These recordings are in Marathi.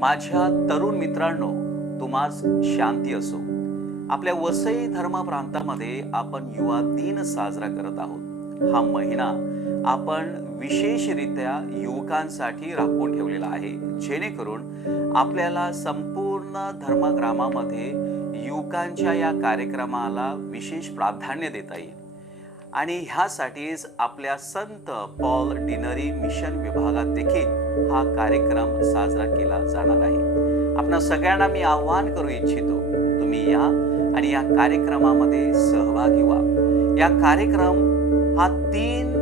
माझ्या तरुण मित्रांनो तुम्हास शांती असो. आपल्या वसई धर्म प्रांतामध्ये आपण युवा दिन साजरा करत आहोत. हा महिना आपण विशेषरित्या युवकांसाठी राखून ठेवलेला आहे. जेणेकरून आपल्याला संपूर्ण धर्मग्रामामध्ये युवकांच्या या कार्यक्रमाला विशेष प्राधान्य देता येईल. आणि ह्यासाठीच आपल्या संत पॉल डिनरी मिशन विभागात देखील हा कार्यक्रम साजरा केला जाणार आहे. आपण सगळ्यांना मी आव्हान करू इच्छितो तुम्ही या आणि या कार्यक्रमामध्ये सहभागी व्हा. या कार्यक्रम हा तीन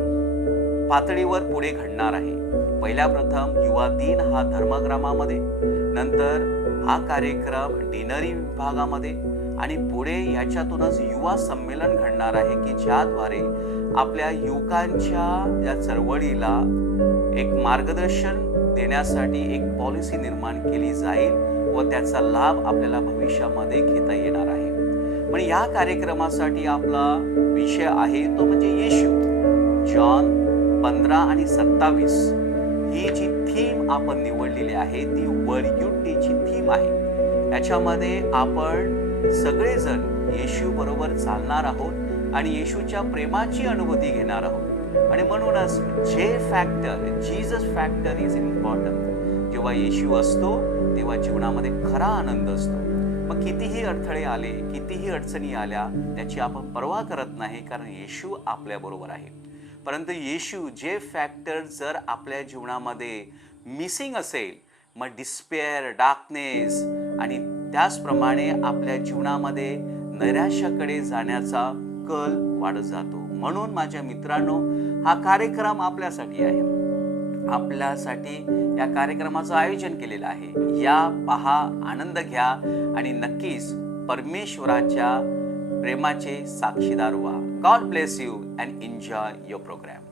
पातळीवर पुढे घडणार आहे. पहिल्या प्रथम युवा दिन हा धर्मग्रामामध्ये नंतर हा कार्यक्रम डिनरी विभागामध्ये आणि पुढे याच्यातूनच युवा संमेलन घडणार आहे की ज्याद्वारे आपल्या युवकांच्या या चळवळीला एक मार्गदर्शन देण्यासाठी एक पॉलिसी निर्माण केली जाईल व त्याचा लाभ आपल्याला भविष्यामध्ये घेता येणार आहे. पण या कार्यक्रमासाठी आपला विषय आहे तो म्हणजे येशू. जॉन पंधरा आणि सत्तावीस ही जी थीम आपण निवडलेली आहे ती वर्ल्ड युनिटीची थीम आहे. याच्यामध्ये आपण सगळेजण येशू बरोबर चालणार आहोत आणि येशूच्या प्रेमाची अनुभूती घेणार आहोत. आणि म्हणूनच जे factor Jesus factor is important जेव्हा येशू असतो तेव्हा जीवनामध्ये खरा आनंद असतो. मग कितीही अडथळे आले कितीही अडचणी आल्या त्याची आपण पर्वा करत नाही कारण येशू आपल्याबरोबर आहे. परंतु येशू जे फॅक्टर जर आपल्या जीवनामध्ये मिसिंग असेल मग डिस्पेअर डार्कनेस आणि त्याचप्रमाणे आपल्या जीवनामध्ये नैराश्याकडे जाण्याचा कल वाढत जातो. म्हणून माझ्या मित्रांनो हा कार्यक्रम आपल्यासाठी आहे. आपल्यासाठी या कार्यक्रमाचं आयोजन केलेलं आहे. या पहा आनंद घ्या आणि नक्कीच परमेश्वराच्या प्रेमाचे साक्षीदार व्हा. God bless you and enjoy your programme